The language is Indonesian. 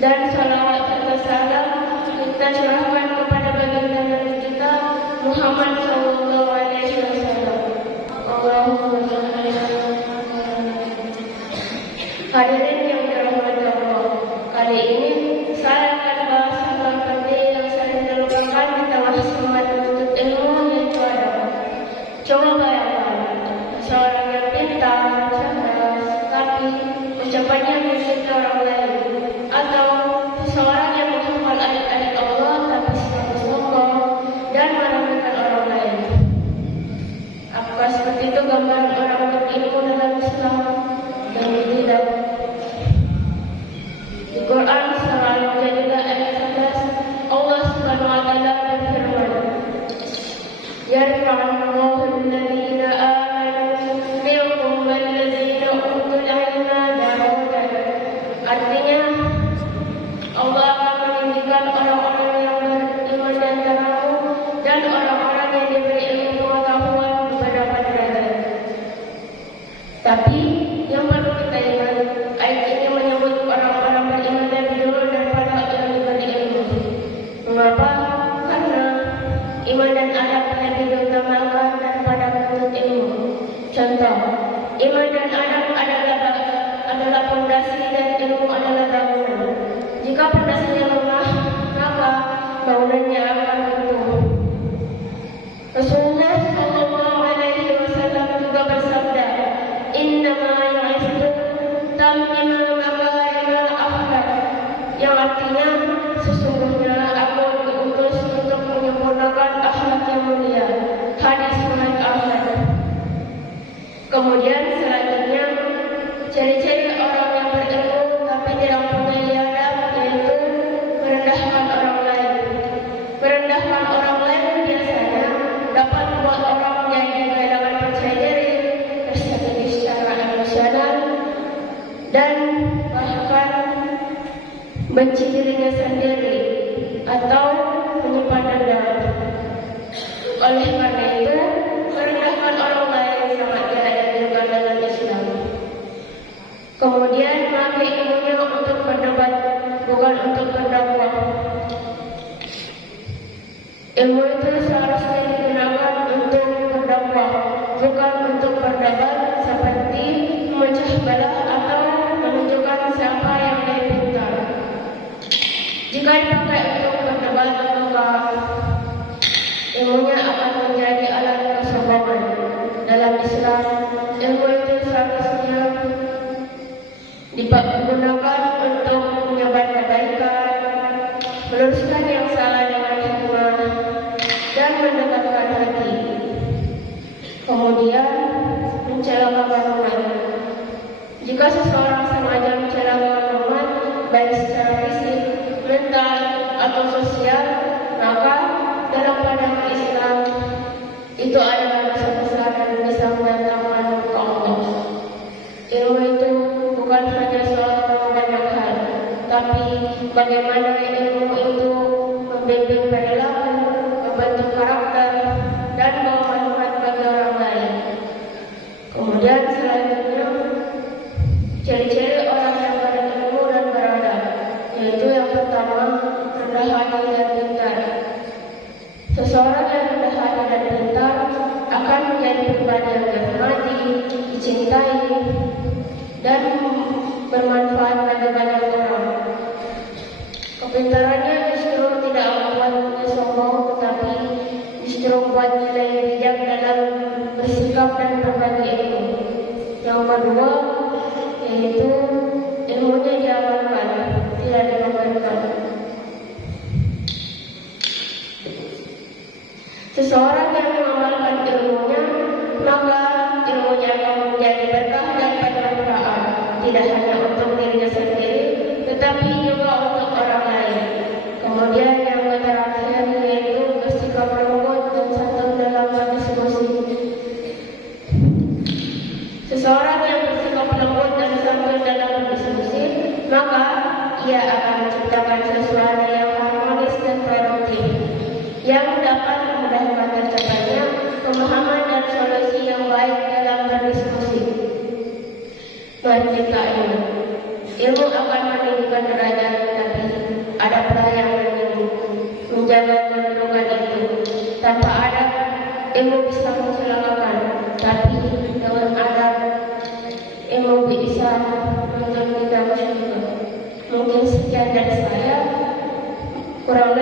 dan salawat serta salam kita curahkan kepada baginda Nabi kita Muhammad sallallahu alaihi wasallam. Allahumma shalli ala Muhammad. Hadirin yang dirahmati Allah, kali ini saya akan bahas tentang penting yang sering dilupakan di tengah semangat menuntut ilmu, yaitu adab. Coba bayangkan seorang yang pintar, cerdas, tapi ucapannya menyakiti orang lain, atau seseorang yang menghafal ayat-ayat Allah tapi selalu sombong dan meremehkan orang lain. Apakah seperti itu gambaran orang berilmu dalam Islam? Dan tidak. Di Quran surah Al-Mujadilah ayat 11 Allah Subhanahu wa taala berfirman, Yarfa'ullahu alladhina amanu minkum walladzina utul ilma darajat. Artinya Allah akan meninggikan orang-orang yang beriman di antaramu dan orang-orang yang diberi ilmu pengetahuan beberapa derajat. Tapi yang perlu kita ingat, ayat ini menyebut orang-orang beriman lebih dulu daripada yang diberi ilmu. Mengapa? Karena iman dan adab lebih diutamakan daripada menuntut ilmu. Contoh, iman dan adab adalah fondasi dan ilmu adalah bangunan. Jika fondasinya lemah, maka bangunannya akan runtuh. Rasulullah sallallahu alaihi wasallam juga bersabda, Innama yu'izzu tamimul makarimal akhlak, yang artinya sesungguhnya aku diutus untuk menyempurnakan akhlak yang mulia. Hadis riwayat Ahmad. Kemudian selanjutnya ciri-ciri orang yang berilmu tapi tidak mempunyai adab, yaitu merendahkan orang lain. Merendahkan orang lain biasanya dapat membuat orang menjadi kehilangan percaya diri, tersakiti secara emosional, dan bahkan benci dirinya sendiri atau menyimpan dendam. Oleh karena itu, merendahkan orang lain sangat tidak dianjurkan dalam Islam. Kemudian memakai ilmunya untuk berdebat, bukan untuk berdakwah. Ilmu itu seharusnya digunakan untuk berdakwah, bukan untuk berdebat seperti memecah belah atau menunjukkan siapa yang lebih pintar. Jika dipakai untuk berdebat, maka ilmunya akan menjadi alat kesombongan. Dalam Islam, ilmu itu seharusnya digunakan untuk menyebar kebaikan, meluruskan yang salah dengan hikmah, dan mendekatkan hati. Kemudian mencelakakan umat. Jika seseorang sengaja mencelakakan umat, baik secara fisik, mental, atau sosial, maka dalam pandangan Islam itu adalah dosa besar dan bisa mendatangkan ke Allah. Ilmu itu bukan hanya soal banyak hal, tapi bagaimana ilmu itu membimbing perilaku, membentuk karakter, dan membawa manfaat bagi orang lain. Kemudian selanjutnya ciri-ciri orang yang berilmu dan beradab, yaitu yang pertama, rendah hati dan pintar. Seseorang yang rendah hati dan pintar akan menjadi pribadi yang dihormati, dicintai, dan bermanfaat bagi banyak orang. Kepintarannya justru tidak membuatnya sombong, tetapi justru membuatnya lebih bijak dalam bersikap dan berbagi ilmu. Yang kedua, yaitu ilmunya diamalkan, tidak dipamerkan. Seseorang yang mengamalkan ilmunya, maka ilmunya akan menjadi berkah dan bermanfaat, tidak hanya untuk dirinya sendiri, tetapi juga untuk orang lain. Kemudian yang terakhir yaitu bersikap lembut dan santun dalam berdiskusi. Seseorang yang bersikap lembut dan santun dalam berdiskusi, maka ia akan menciptakan sesuatu yang harmonis dan produktif, yang dapat memudahkan tercapainya pemahaman dan solusi yang baik dalam berdiskusi. Mari kita ingat, ilmu akan meninggikan derajat, tapi ada pelayan menjaga kedudukan itu. Tanpa adab, ilmu bisa mencelakakan, tapi dengan adab, ilmu bisa menjadi kita juga. Mungkin sekian dari saya, kurang